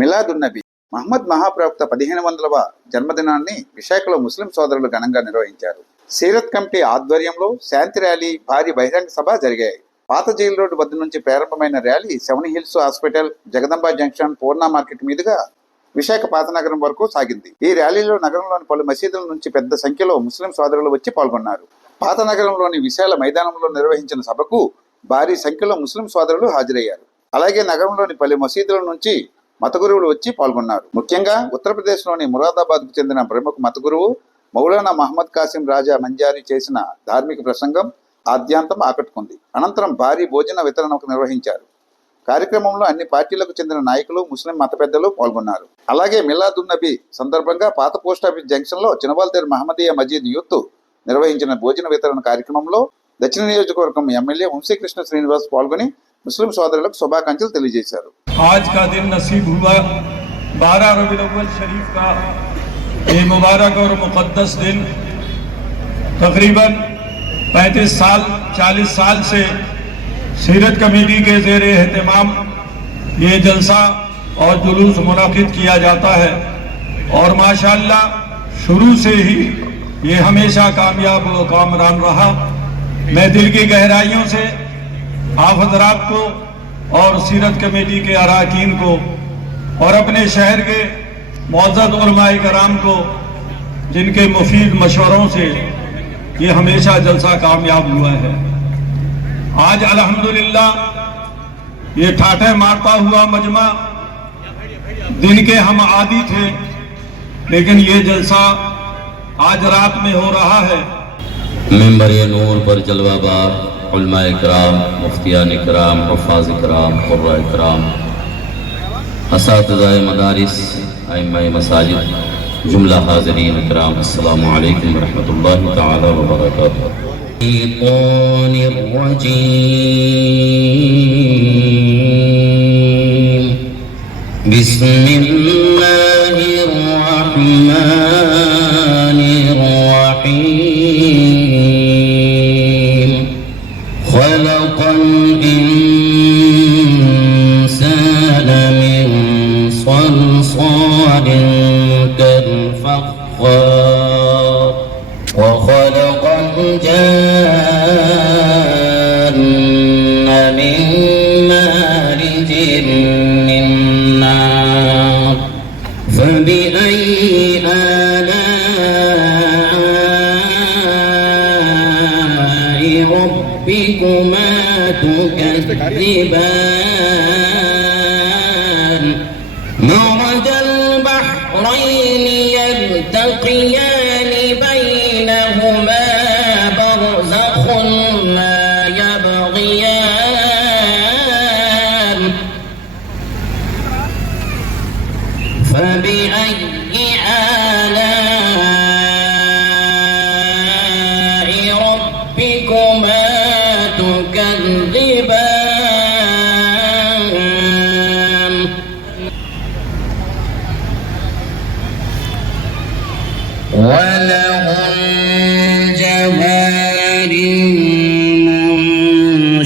మిలాదున్నబీ మహమ్మద్ మహాప్రవక్త 1500వ జన్మదినాన్ని విశాఖలో ముస్లిం సోదరులు ఘనంగా నిర్వహించారు. సీరత్ కమిటీ ఆధ్వర్యంలో శాంతి ర్యాలీ, భారీ బహిరంగ సభ జరిగాయి. పాత జైలు రోడ్డు వద్ద నుంచి ప్రారంభమైన rally Seven Hills Hospital, Jagadamba junction, Purna market మీదుగా విశాఖ పాత నగరం వరకు సాగింది. ఈ ర్యాలీలో నగరంలోని పలు మసీదుల నుంచి పెద్ద సంఖ్యలో ముస్లిం సోదరులు వచ్చి పాల్గొన్నారు. పాత నగరంలోని విశాల మైదానంలో నిర్వహించిన సభకు భారీ సంఖ్యలో ముస్లిం సోదరులు హాజరయ్యారు. అలాగే నగరంలోని పలు మసీదుల నుంచి మత గురువులు వచ్చి పాల్గొన్నారు. ముఖ్యంగా ఉత్తరప్రదేశ్లోని మురాదాబాద్కు చెందిన ప్రముఖ మత గురువు మౌలానా మహమ్మద్ కాసిం రాజా మంజారీ చేసిన ధార్మిక ప్రసంగం ఆద్యాంతం ఆకట్టుకుంది. అనంతరం భారీ భోజన వితరణకు నిర్వహించారు. కార్యక్రమంలో అన్ని పార్టీలకు చెందిన నాయకులు, ముస్లిం మత పెద్దలు పాల్గొన్నారు. అలాగే మిలాదున్నబీ సందర్భంగా పాత పోస్టాఫీస్ జంక్షన్ లో చినవాల్తేరు మహమ్మదీయ మజీద్ యూత్ నిర్వహించిన భోజన వితరణ కార్యక్రమంలో దక్షిణ నియోజకవర్గం ఎమ్మెల్యే వంశీకృష్ణ శ్రీనివాస్ పాల్గొని ముస్లిం సోదరులకు శుభాకాంక్షలు తెలియజేశారు. आज का दिन नसीब हुआ 12 रबीउल अव्वल शरीफ का ये मुबारक और मुक़द्दस दिन। तकरीबन 35 साल 40 साल से सीरत कमेटी के ज़ेर एहतमाम ये जलसा और जुलूस मुनाकिद किया जाता है और माशाअल्लाह शुरू से ही ये हमेशा कामयाब व कामरान रहा। मैं दिल की गहराइयों से आप हज़रात को और सीरत कमेटी के अरकान को और अपने शहर के मुअज़्ज़ज़ उलमाए कराम को, जिनके मुफीद मशवरों से ये हमेशा जलसा कामयाब हुआ है, आज अल्हम्दुलिल्लाह ये ठाठे मारता हुआ मजमा दिन के हम आदी थे, लेकिन ये जलसा आज रात में हो रहा है। मेंबर नूर पर जलवाबार उलमाए कराम, मुफ्तियान कराम, हुफ़ाज़ कराम, क़ुर्रा कराम, असातिज़ाए मदारिस, आइम्माए मसाजिद, जुमला हाज़रीन कराम, अस्सलामु अलैकुम व रहमतुल्लाहि तआला व बरकातुहू। बिस्मिल्लाहिर रहमानिर रहीम। खलक़ल इंसान मिन सलसालिन कल फ़ख़्फ़ार व खलक़ल जान्न मिन मारिजिन मिन नार फबिअय्यि आलाइ रब्बिकुमा तुकज़्ज़िबान। مرج البحرين يلتقيان بينهما برزخ لا يبغيان فبأي آلاء ربكما تكذبان؟ وله الجوار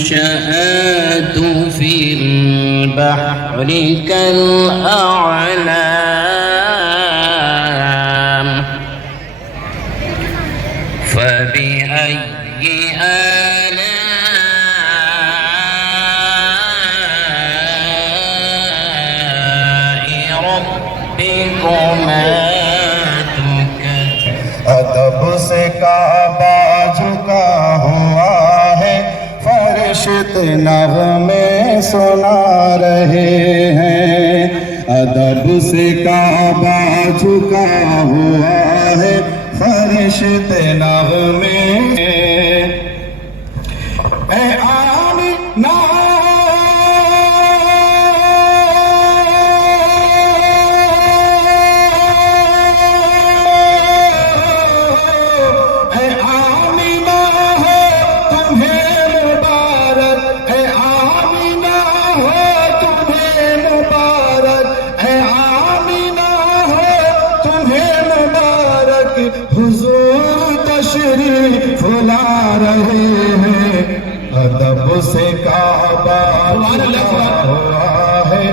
المنشآت في البحر كالأعلام فبأي آلاء ربكما अदब से काबा झुका हुआ है, फरिश्ते नग़मे सुना रहे हैं। अदब से काबा झुका हुआ है, फरिश्ते नग़मे ए आमीना फुला रहे हैं। अदब से काबा हुआ है,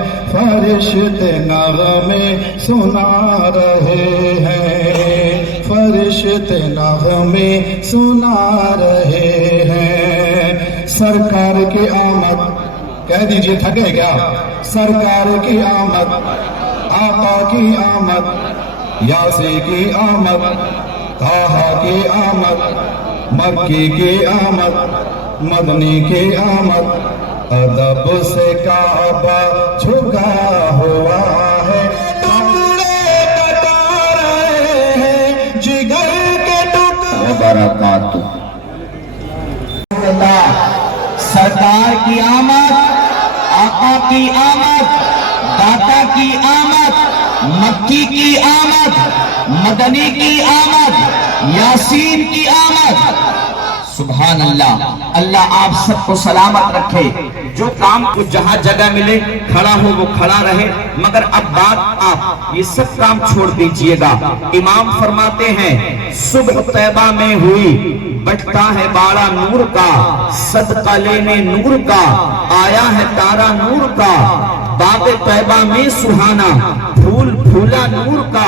फरिश्ते नग़मे सुना रहे हैं, फरिश्ते नग़मे सुना रहे हैं। सरकार की आमद, कह दीजिए थके क्या? सरकार की आमद, आका की आमद, यासी की आमद, ताहा की आमद, मक्की की आमद, मदनी की आमद। अदब से काबा झुका हुआ है, टुकड़े कटा रहे हैं, जिगर के टुकड़े। सरकार की आमद, आका की आमद, दाता की आमद, मक्की की आमद, मदनी की आमद, यासीन की आमद। सुभान अल्लाह। अल्लाह आप सबको सलामत रखे। जो काम को जहां जगह मिले खड़ा हो वो खड़ा रहे, मगर अब बात आप ये सब काम छोड़ दीजिएगा। इमाम फरमाते हैं सुबह तैबा में हुई बटता है बाड़ा नूर का, सदका लेने नूर का आया है तारा नूर का। बाग तैबा में सुहाना फूल फूला नूर का,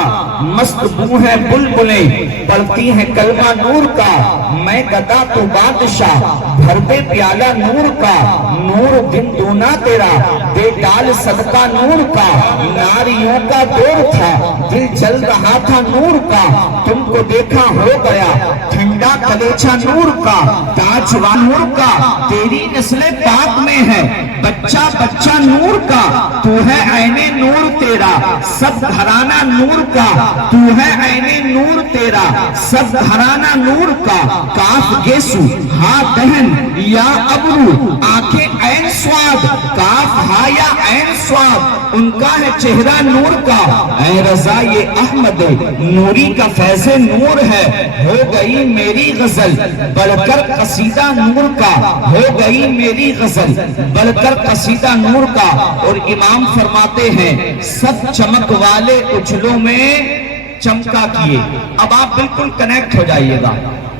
मस्त बू है बुलबुलें पढ़ती है कलमा नूर का। मैं गदा तो बादशाह भर दे प्याला नूर का, नूर दिन दूना तेरा दे डाल सदका नूर का। नारियों का दौर था दिल जल रहा था नूर का, तुमको देखा हो गया ठंडा कलेचा नूर का। ताजवा नूर का तेरी नस्ल पाक में है, बच्चा बच्चा नूर का, तू है ऐने नूर तेरा सब घराना नूर का। तू है ऐने नूर तेरा सब घराना नूर का। काफ गेसु हा दहन या अबरू आंखें ऐन स्वाद, काफ हा या ऐन स्वाद उनका है चेहरा नूर का। ऐ रजा ये अहमद नूरी का फैज़े नूर है, हो गई मेरी गजल बढ़कर कसीदा नूर का। हो गई मेरी गजल बढ़कर कसीदा नूर का। और इमाम फरमाते हैं सब चमक वाले उछलों में चमका किए। अब आप बिल्कुल कनेक्ट हो जाइएगा,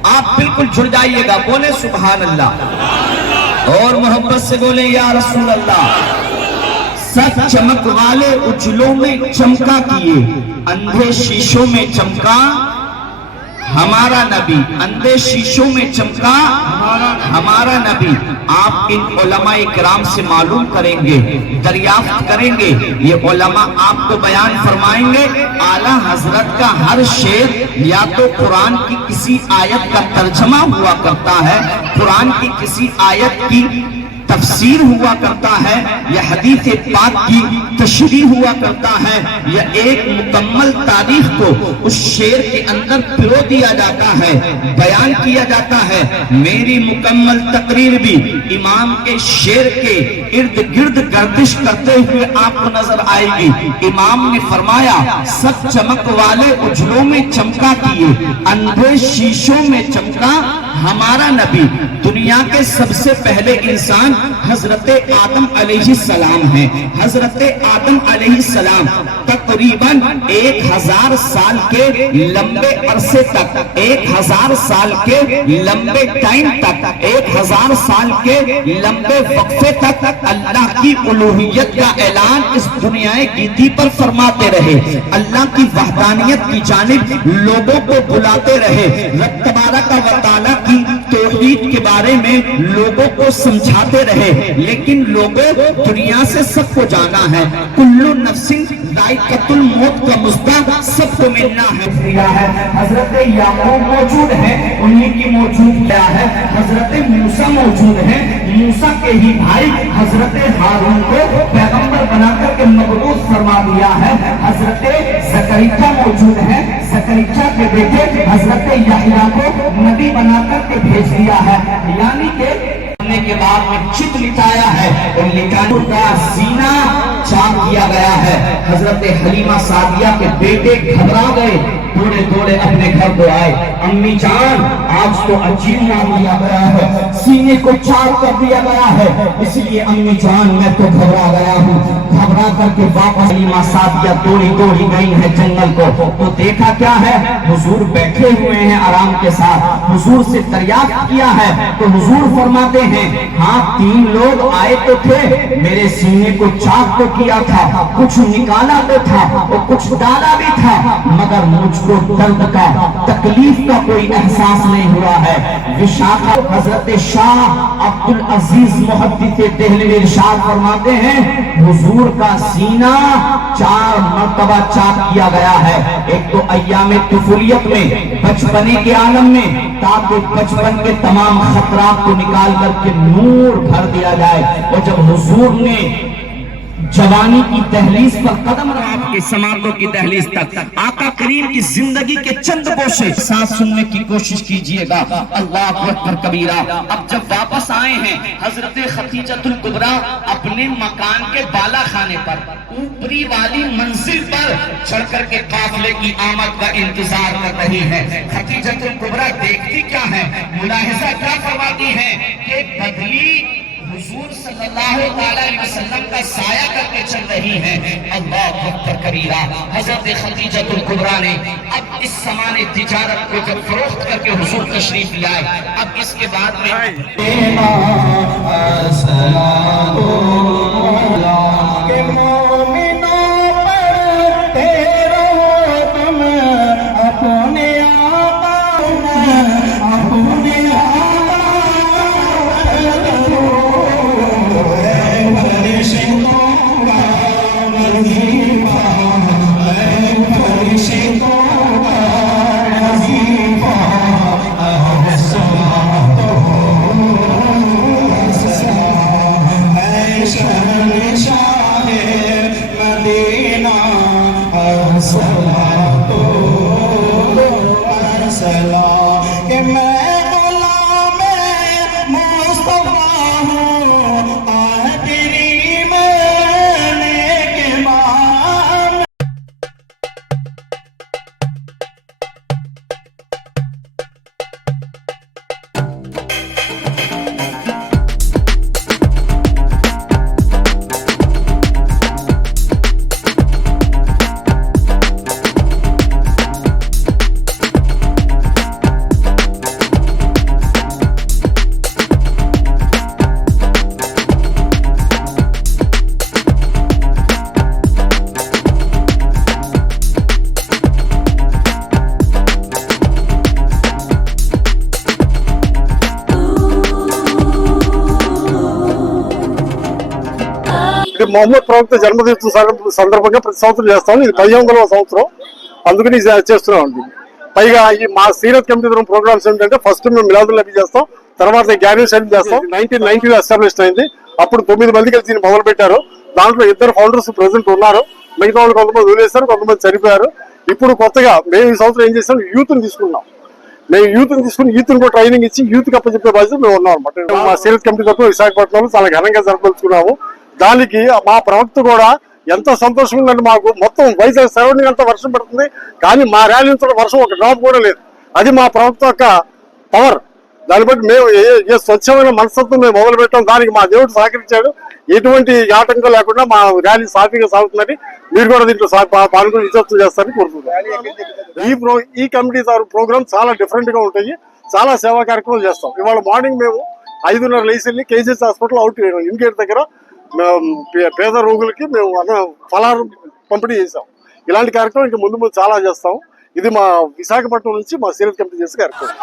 आप बिल्कुल जुड़ जाइएगा। बोले सुभान अल्लाह और मोहब्बत से बोले या रसूल अल्लाह। सब चमक वाले उछलों में चमका किए, अंधे शीशों में चमका हमारा नबी। अंधे शीशों में चमका हमारा नबी। आप इन उलमा इकराम से मालूम करेंगे, दरियाफ्त करेंगे, ये उलमा आपको बयान फरमाएंगे। आला हजरत का हर शेर या तो कुरान की किसी आयत का तर्जमा हुआ करता है, कुरान की किसी आयत की तफसीर हुआ करता है, या हदीस पाक की तशरीह हुआ करता है, या एक मुकम्मल तारीख को उस शेर के अंदर पिरो दिया जाता है, बयान किया जाता है। मेरी मुकम्मल तकरीर भी इमाम के शेर के इर्द गिर्द गर्दिश करते हुए आपको नजर आएगी। इमाम ने फरमाया सब चमक वाले उजलों में चमका किए, अंधे शीशों में चमका हमारा नबी। दुनिया के सबसे पहले इंसान हजरत आदम अलैहिस्सलाम हैं। हजरत आदम अलैहिस्सलाम तकरीबन 1000 साल के लंबे अरसे तक, 1000 साल के लंबे टाइम तक, 1000 साल के लंबे वक्फे तक अल्लाह की उलूहियत का ऐलान इस दुनिया की पर फरमाते रहे। अल्लाह की वहदानियत की जानिब लोगों को बुलाते रहे। रब तबारक व तआला की तौहीद के बारे में लोगों को समझाते रहे। लेकिन लोगों दुनिया से सबको जाना है, कुल्लु नफ्सिन जायकातुल मौत का मुस्तक सबको मिलना है। हजरत याकूब मौजूद है, उन्हीं की मौजूद है। हजरत मूसा मौजूद है, मूसा के ही भाई हजरत हारून को पैगंबर बनाकर के मबरूस फरमा दिया है। हजरत ज़करिया मौजूद है, ज़करिया के बेटे हजरत यहया को नबी बनाकर के भेज दिया है। यानी के के बाद में चित लिटाया है और लिटाने का सीना चाक किया गया है। हजरत हलीमा सादिया के बेटे घबरा गए, दौड़े दौड़े अपने घर को आए। अम्मी जान आज तो अजीब नाम दिया गया है, सीने को चाक कर दिया गया है, इसलिए अम्मी जान मैं तो घबरा गया हूँ। घबरा करके वापस हलीमा सादिया दौड़ी दौड़ी गई है जंगल को। तो देखा क्या है, हुजूर बैठे हुए हैं आराम के साथ। हुजूर से दरियाफ्त किया है तो हुजूर फरमाते हैं हाँ 3 लोग आए तो थे, मेरे सीने को चाक तो किया गया था, कुछ निकाला तो था और कुछ डाला भी था, मगर मुझको दर्द का, तकलीफ का कोई एहसास नहीं हुआ है। विशाखा हजरत शाह अब्दुल अजीज मुहद्दिस देहलवी इरशाद फरमाते हैं, हुजूर का सीना 4 मर्तबा चाक किया गया है। एक तो अय्याम तुफुलियत में, बचपने के आलम में, ताकि बचपन के तमाम खतरात को निकाल करके नूर भर दिया जाए। और जब हुजूर ने जवानी की दहलीज पर कदम रखा, आपके समातों की दहलीज तक, आका करीम की जिंदगी के चंद बोशे साथ सुनने की कोशिश कीजिएगा। अल्लाह अकबर कबीरा। अब जब वापस आए हैं हजरत खतीजतुल कुबरा अपने मकान के बाला खाने पर, ऊपरी वाली मंजिल पर चढ़ करके काफले की आमद का इंतजार कर रही है। खतीजतुल कुबरा देखती क्या है, मुलाहिजा क्या फरमाती है कि बदली हुजूर सल्लल्लाहु अलैहि वसल्लम का साया करके चल रही है। अल्लाह अकबर कबीरा। हजरत खतीजतुल कुबरा ने अब इस सामान तिजारत को जब फरोख्त करके हुजूर तशरीफ लाए, अब इसके बाद మొహమ్మద్ ప్రవక్త జన్మదిన సందర్భంగా ప్రతి సంవత్సరం చేస్తాం. ఇది 15వ సంవత్సరం, అందుకని చేస్తున్నాం అండి. పైగా ఈ మా సీరత్ కమిటీ తరఫున ప్రోగ్రామ్స్ ఏంటంటే, ఫస్ట్ మేము మిలాదుల్ నబీ చేస్తాం, తర్వాత గ్యారేజ్ సెట్ చేస్తాం. 1990లో ఎస్టాబ్లిష్ అయింది. అప్పుడు 9 మంది కలిసి దీన్ని మొదలు పెట్టారు. దాంట్లో 2 ఫౌండర్స్ ప్రెసెంట్ ఉన్నారు. మిగతా వాళ్ళు కొంతమంది వదిలేశారు, కొంతమంది చనిపోయారు. ఇప్పుడు కొత్తగా మేము ఈ సంవత్సరం ఏం చేస్తాం, యూత్ ని తీసుకున్నాం. మేము యూత్ ని తీసుకుని యూత్ కూడా ట్రైనింగ్ ఇచ్చి యూత్ కి అప్పచెప్పే బాధ్యత మేము ఉన్నాం అనమాట. మా సీరత్ కమిటీ తరఫున విశాఖపట్నంలో చాలా ఘనంగా జరపదలుచుకున్నాము. దానికి మా ప్రవక్త కూడా ఎంత సంతోషంగా ఉందంటే, మాకు మొత్తం వైజాగ్ సరౌండింగ్ అంతా వర్షం పడుతుంది, కానీ మా ర్యాలీ నుంచి వర్షం ఒక డ్రాప్ కూడా లేదు. అది మా ప్రవక్త యొక్క పవర్. దాన్ని బట్టి మేము ఏ స్వచ్ఛమైన మనస్తత్వం మేము మొదలు పెట్టాం. దానికి మా దేవుడు సహకరించాడు. ఎటువంటి ఆటంకం లేకుండా మా ర్యాలీ సాఫీగా సాగుతుందని మీరు కూడా దీంట్లో పాల్గొని విజయోత్సవం చేస్తారని కోరుతున్నాం. ఈ కమిటీ ప్రోగ్రామ్ చాలా డిఫరెంట్ గా ఉంటాయి. చాలా సేవా కార్యక్రమాలు చేస్తాం. ఇవాళ మార్నింగ్ మేము 5:30 లేచి వెళ్ళి కేజీఎస్ హాస్పిటల్ అవుట్ ఇన్గేట్ దగ్గర పేద రోగులకి మేము ఫలాలు పంపిణీ చేసాం. ఇలాంటి కార్యక్రమం ఇంకా ముందు చాలా చేస్తాం. ఇది మా విశాఖపట్నం నుంచి మా సీరత్ కమిటీ చేసే కార్యక్రమం.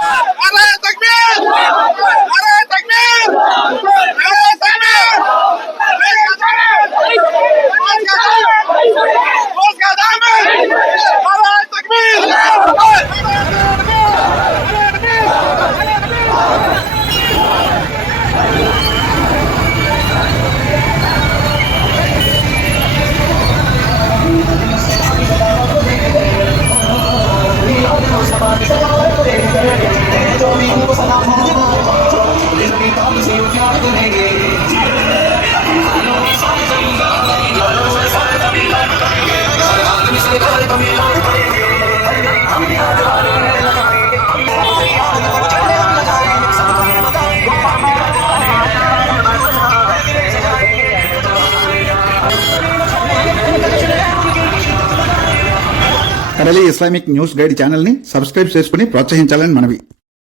కడలి ఇస్లామిక్ న్యూస్ గైడ్ ఛానల్ ని సబ్స్క్రైబ్ చేసుకుని ప్రోత్సహించాలని మనవి.